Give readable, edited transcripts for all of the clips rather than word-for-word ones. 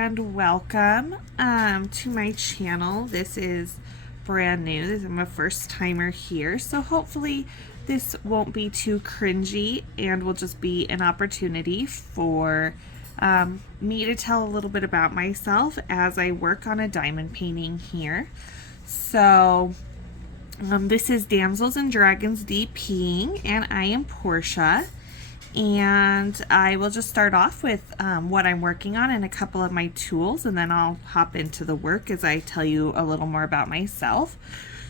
and welcome to my channel. This is brand new. I'm a first timer here, so hopefully this won't be too cringy and will just be an opportunity for me to tell a little bit about myself as I work on a diamond painting here. So this is Damsels and Dragons DPing, and I am Portia. And I will just start off with what I'm working on and a couple of my tools, and then I'll hop into the work as I tell you a little more about myself.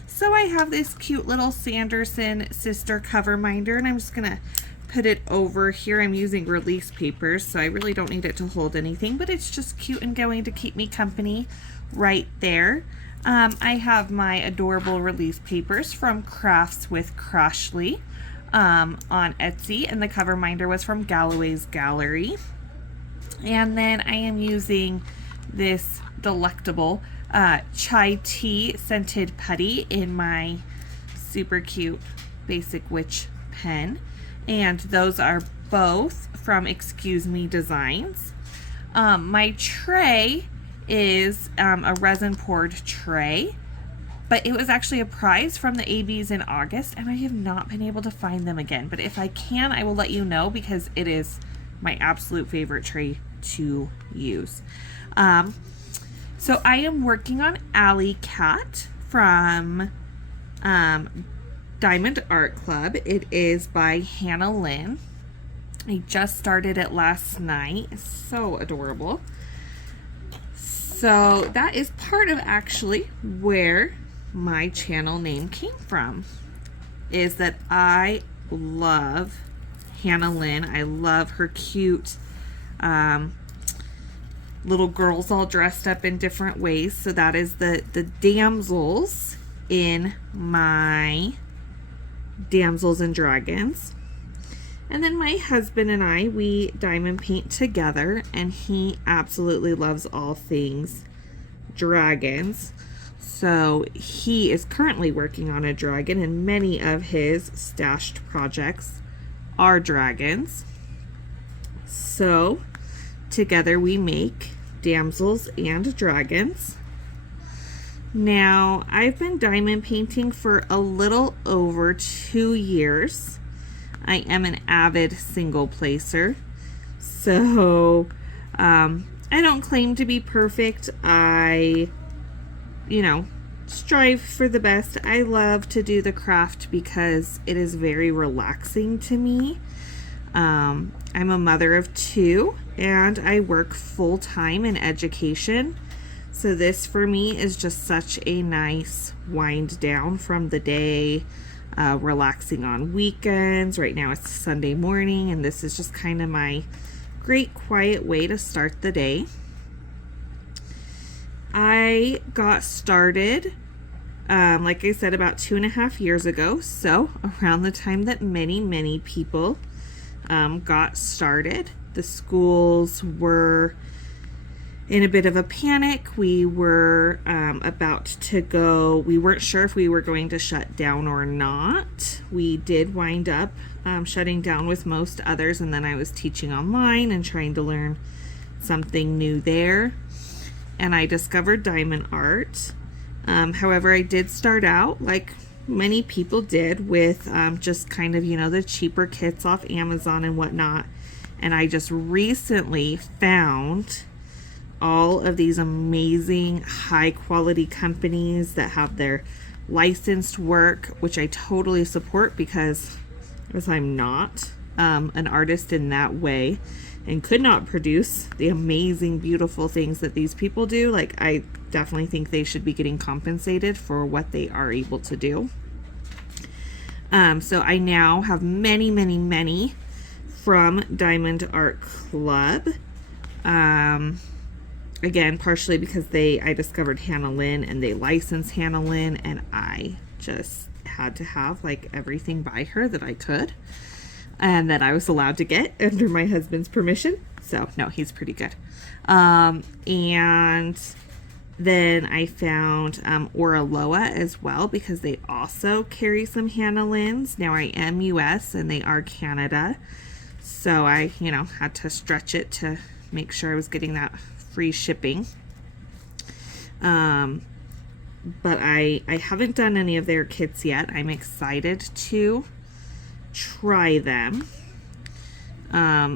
So I have this cute little Sanderson sister cover minder, and I'm just gonna put it over here. I'm using release papers, so I really don't need it to hold anything, but it's just cute and going to keep me company right there. I have my adorable release papers from Crafts with Crashly on Etsy, and the cover minder was from Galloway's Gallery. And then I am using this delectable chai tea scented putty in my super cute basic witch pen, and those are both from Excuse Me Designs. My tray is a resin poured tray, but it was actually a prize from the ABs in August, and I have not been able to find them again. But if I can, I will let you know, because it is my absolute favorite tray to use. So I am working on Alley Cat from Diamond Art Club. It is by Hannah Lynn. I just started it last night. It's so adorable. So that is part of actually where my channel name came from, is that I love Hannah Lynn. I love her cute little girls all dressed up in different ways. So that is the damsels in my Damsels and Dragons. And then my husband and I, we diamond paint together, and he absolutely loves all things dragons. So he is currently working on a dragon, and many of his stashed projects are dragons. So together we make Damsels and Dragons. Now, I've been diamond painting for a little over 2 years. I am an avid single placer, so I don't claim to be perfect. I strive for the best. I love to do the craft because it is very relaxing to me. I'm a mother of 2, and I work full-time in education. So this for me is just such a nice wind down from the day, relaxing on weekends. Right now it's Sunday morning, and this is just kind of my great quiet way to start the day. I got started, like I said, about 2.5 years ago. So around the time that many people got started. The schools were in a bit of a panic. We were about to go. We weren't sure if we were going to shut down or not. We did wind up shutting down with most others, and then I was teaching online and trying to learn something new there. And I discovered diamond art. However, I did start out, like many people did, with just kind of, the cheaper kits off Amazon and whatnot. And I just recently found all of these amazing high quality companies that have their licensed work, which I totally support, because as I'm not an artist in that way and could not produce the amazing beautiful things that these people do, like, I definitely think they should be getting compensated for what they are able to do. So I now have many from Diamond Art Club. Again, partially because I discovered Hannah Lynn, and they licensed Hannah Lynn, and I just had to have like everything by her that I could, and that I was allowed to get under my husband's permission. So no, he's pretty good. And then I found Oraloa as well, because they also carry some Hannah Lynn's. Now I am US and they are Canada, so I had to stretch it to make sure I was getting that free shipping. But I haven't done any of their kits yet. I'm excited to try them.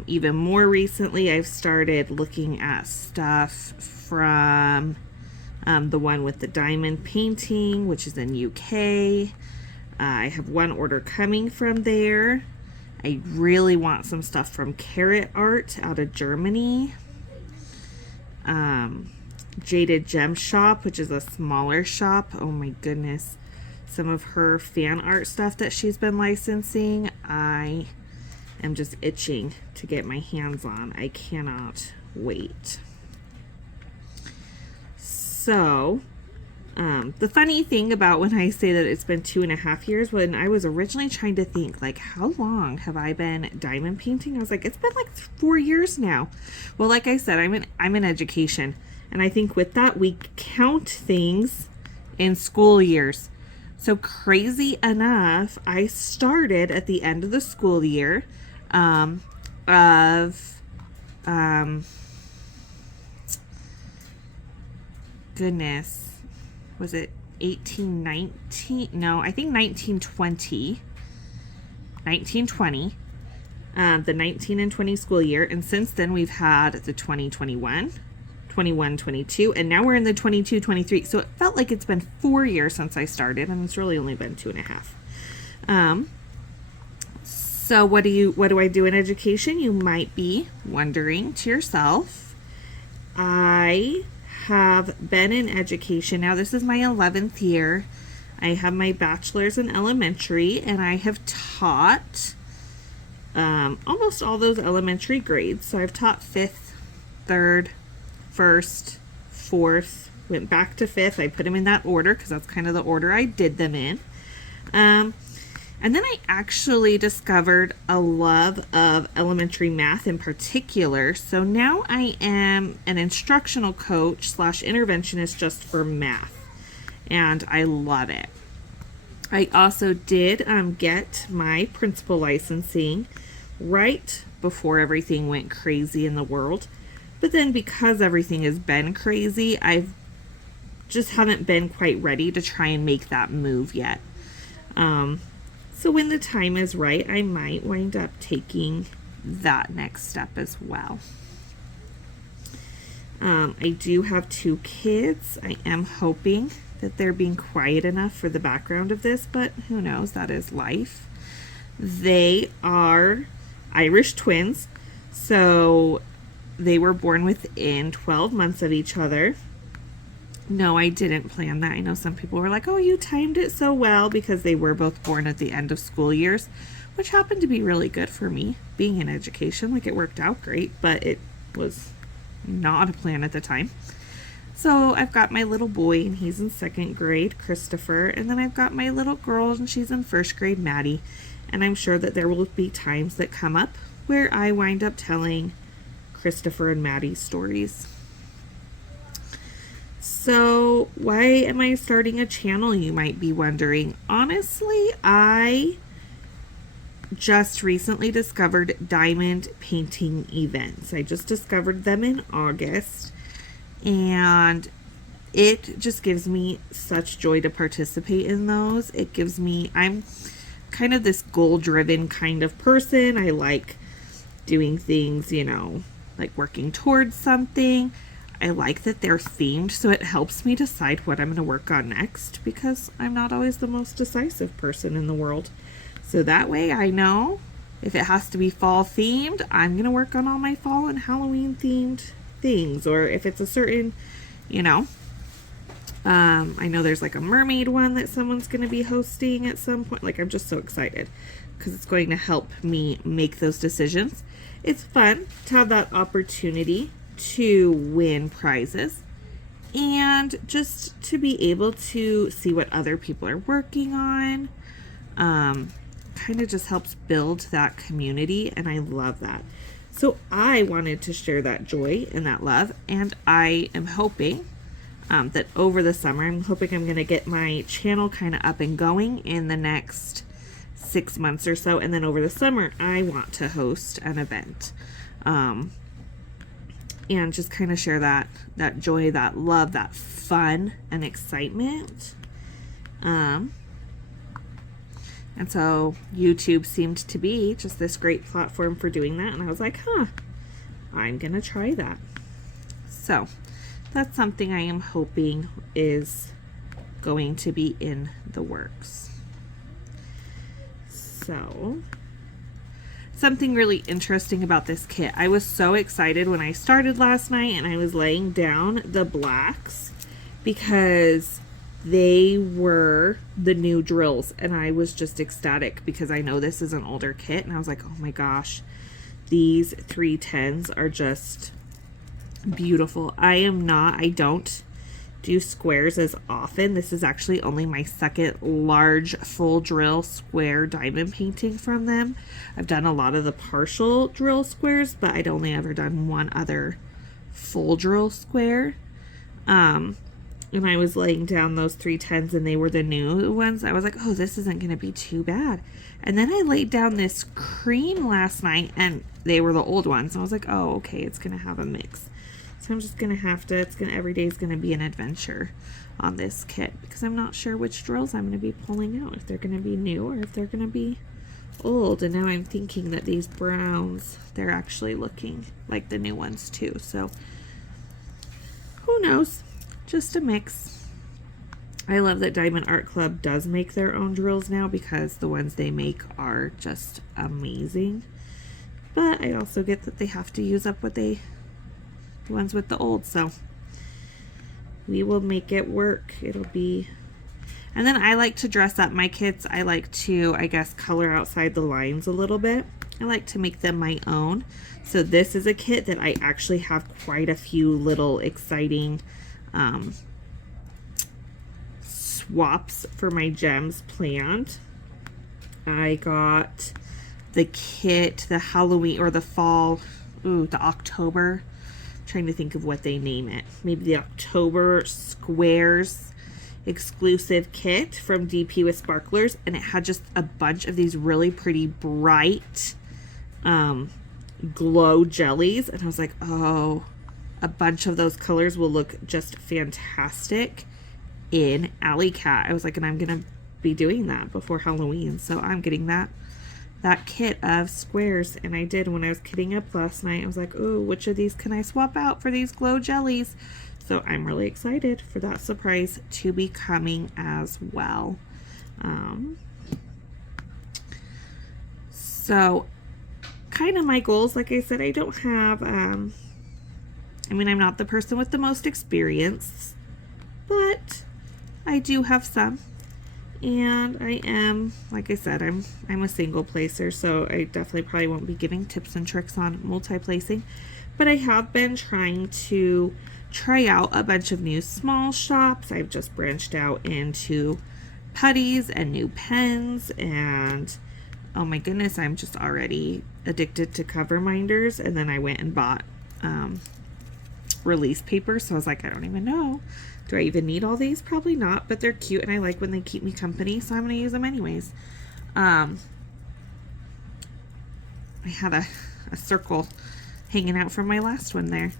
Even more recently, I've started looking at stuff from the one with the diamond painting, which is in UK. I have one order coming from there. I really want some stuff from Carrot Art out of Germany. Jaded Gem Shop, which is a smaller shop. Oh my goodness. Some of her fan art stuff that she's been licensing, I am just itching to get my hands on. I cannot wait. So, the funny thing about when I say that it's been 2.5 years, when I was originally trying to think, like, how long have I been diamond painting? I was like, it's been like 4 years now. Well, like I said, I'm in education. And I think with that, we count things in school years. So crazy enough, I started at the end of the school year goodness, was it 1819? No, I think 1920. The 19 and 20 school year. And since then, we've had the 2021. 21, 22, and now we're in the 22, 23. So it felt like it's been 4 years since I started, and it's really only been 2.5. So what do I do in education? You might be wondering to yourself. I have been in education now. This is my 11th year. I have my bachelor's in elementary, and I have taught almost all those elementary grades. So I've taught 5th, 3rd, 1st, 4th, went back to 5th. I put them in that order because that's kind of the order I did them in. And then I actually discovered a love of elementary math in particular. So now I am an instructional coach / interventionist just for math. And I love it. I also did get my principal licensing right before everything went crazy in the world. But then because everything has been crazy, I've just haven't been quite ready to try and make that move yet. So when the time is right, I might wind up taking that next step as well. I do have 2 kids. I am hoping that they're being quiet enough for the background of this, but who knows, that is life. They are Irish twins, so they were born within 12 months of each other. No, I didn't plan that. I know some people were like, oh, you timed it so well, because they were both born at the end of school years, which happened to be really good for me being in education. Like, it worked out great, but it was not a plan at the time. So I've got my little boy, and he's in 2nd grade, Christopher, and then I've got my little girl, and she's in 1st grade, Maddie. And I'm sure that there will be times that come up where I wind up telling Christopher and Maddie stories. So why am I starting a channel, you might be wondering? Honestly, I just recently discovered diamond painting events. I just discovered them in August, and it just gives me such joy to participate in those. I'm kind of this goal-driven kind of person. I like doing things, like working towards something. I like that they're themed, so it helps me decide what I'm going to work on next, because I'm not always the most decisive person in the world. So that way I know if it has to be fall themed, I'm going to work on all my fall and Halloween themed things. Or if it's a certain, I know there's like a mermaid one that someone's going to be hosting at some point. Like, I'm just so excited because it's going to help me make those decisions. It's fun to have that opportunity to win prizes and just to be able to see what other people are working on. Kind of just helps build that community, and I love that. So I wanted to share that joy and that love, and I am hoping that over the summer, I'm going to get my channel kind of up and going in the next 6 months or so, and then over the summer I want to host an event. and just kind of share that joy, that love, that fun and excitement. And so YouTube seemed to be just this great platform for doing that, and I was like, I'm gonna try that. So that's something I am hoping is going to be in the works. So something really interesting about this kit. I was so excited when I started last night and I was laying down the blacks because they were the new drills, and I was just ecstatic because I know this is an older kit, and I was like, oh my gosh, these 310s are just beautiful. I don't do squares as often. This is actually only my second large full drill square diamond painting from them. I've done a lot of the partial drill squares, but I'd only ever done one other full drill square. And I was laying down those 310s and they were the new ones. I was like, oh, this isn't going to be too bad. And then I laid down this cream last night and they were the old ones. And I was like, oh, okay, it's going to have a mix. So I'm just going to have to, every day is going to be an adventure on this kit because I'm not sure which drills I'm going to be pulling out, if they're going to be new or if they're going to be old. And now I'm thinking that these browns, they're actually looking like the new ones too. So who knows? Just a mix. I love that Diamond Art Club does make their own drills now because the ones they make are just amazing. But I also get that they have to use up the ones with the old, so we will make it work. It'll be, and then I like to dress up my kits. I like to, I guess, color outside the lines a little bit. I like to make them my own. So this is a kit that I actually have quite a few little exciting swaps for my gems planned. I got the kit, the Halloween or the fall, the October, I'm trying to think of what they name it. Maybe the October Squares exclusive kit from DP with Sparklers, and it had just a bunch of these really pretty bright glow jellies, and I was like, oh, a bunch of those colors will look just fantastic in Alley Cat. I was like, and I'm gonna be doing that before Halloween, so I'm getting that kit of squares. And I did when I was kitting up last night. I was like, oh, which of these can I swap out for these glow jellies? So I'm really excited for that surprise to be coming as well. So kind of my goals, like I said, I don't have I'm not the person with the most experience, but I do have some. And I am, like I said, I'm a single placer, so I definitely probably won't be giving tips and tricks on multi-placing. But I have been trying to try out a bunch of new small shops. I've just branched out into putties and new pens, and oh my goodness, I'm just already addicted to cover minders. And then I went and bought release paper, so I was like, I don't even know, do I even need all these? Probably not, but they're cute and I like when they keep me company, so I'm gonna use them anyways. I had a circle hanging out from my last one there.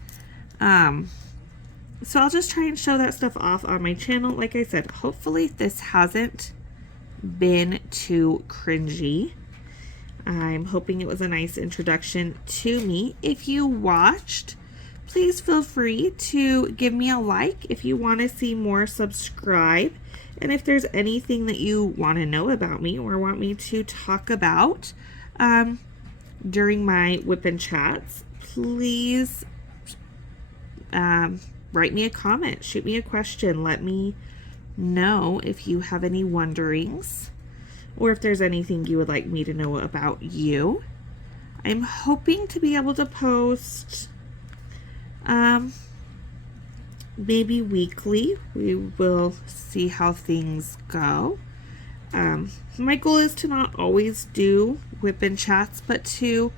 So I'll just try and show that stuff off on my channel. Like I said, hopefully this hasn't been too cringy. I'm hoping it was a nice introduction to me. If you watched, please feel free to give me a like. If you want to see more, subscribe. And if there's anything that you want to know about me or want me to talk about during my WIP and chats, please write me a comment, shoot me a question, let me know if you have any wonderings or if there's anything you would like me to know about you. I'm hoping to be able to post maybe weekly. We will see how things go. My goal is to not always do WIP and chats, but to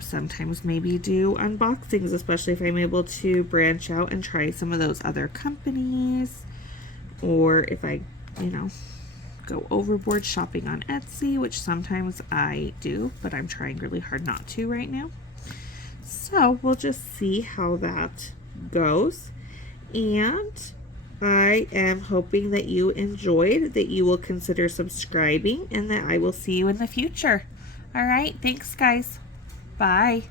sometimes maybe do unboxings, especially if I'm able to branch out and try some of those other companies, or if I, go overboard shopping on Etsy, which sometimes I do, but I'm trying really hard not to right now. So we'll just see how that goes. And I am hoping that you enjoyed, that you will consider subscribing, and that I will see you in the future. All right, thanks guys. Bye.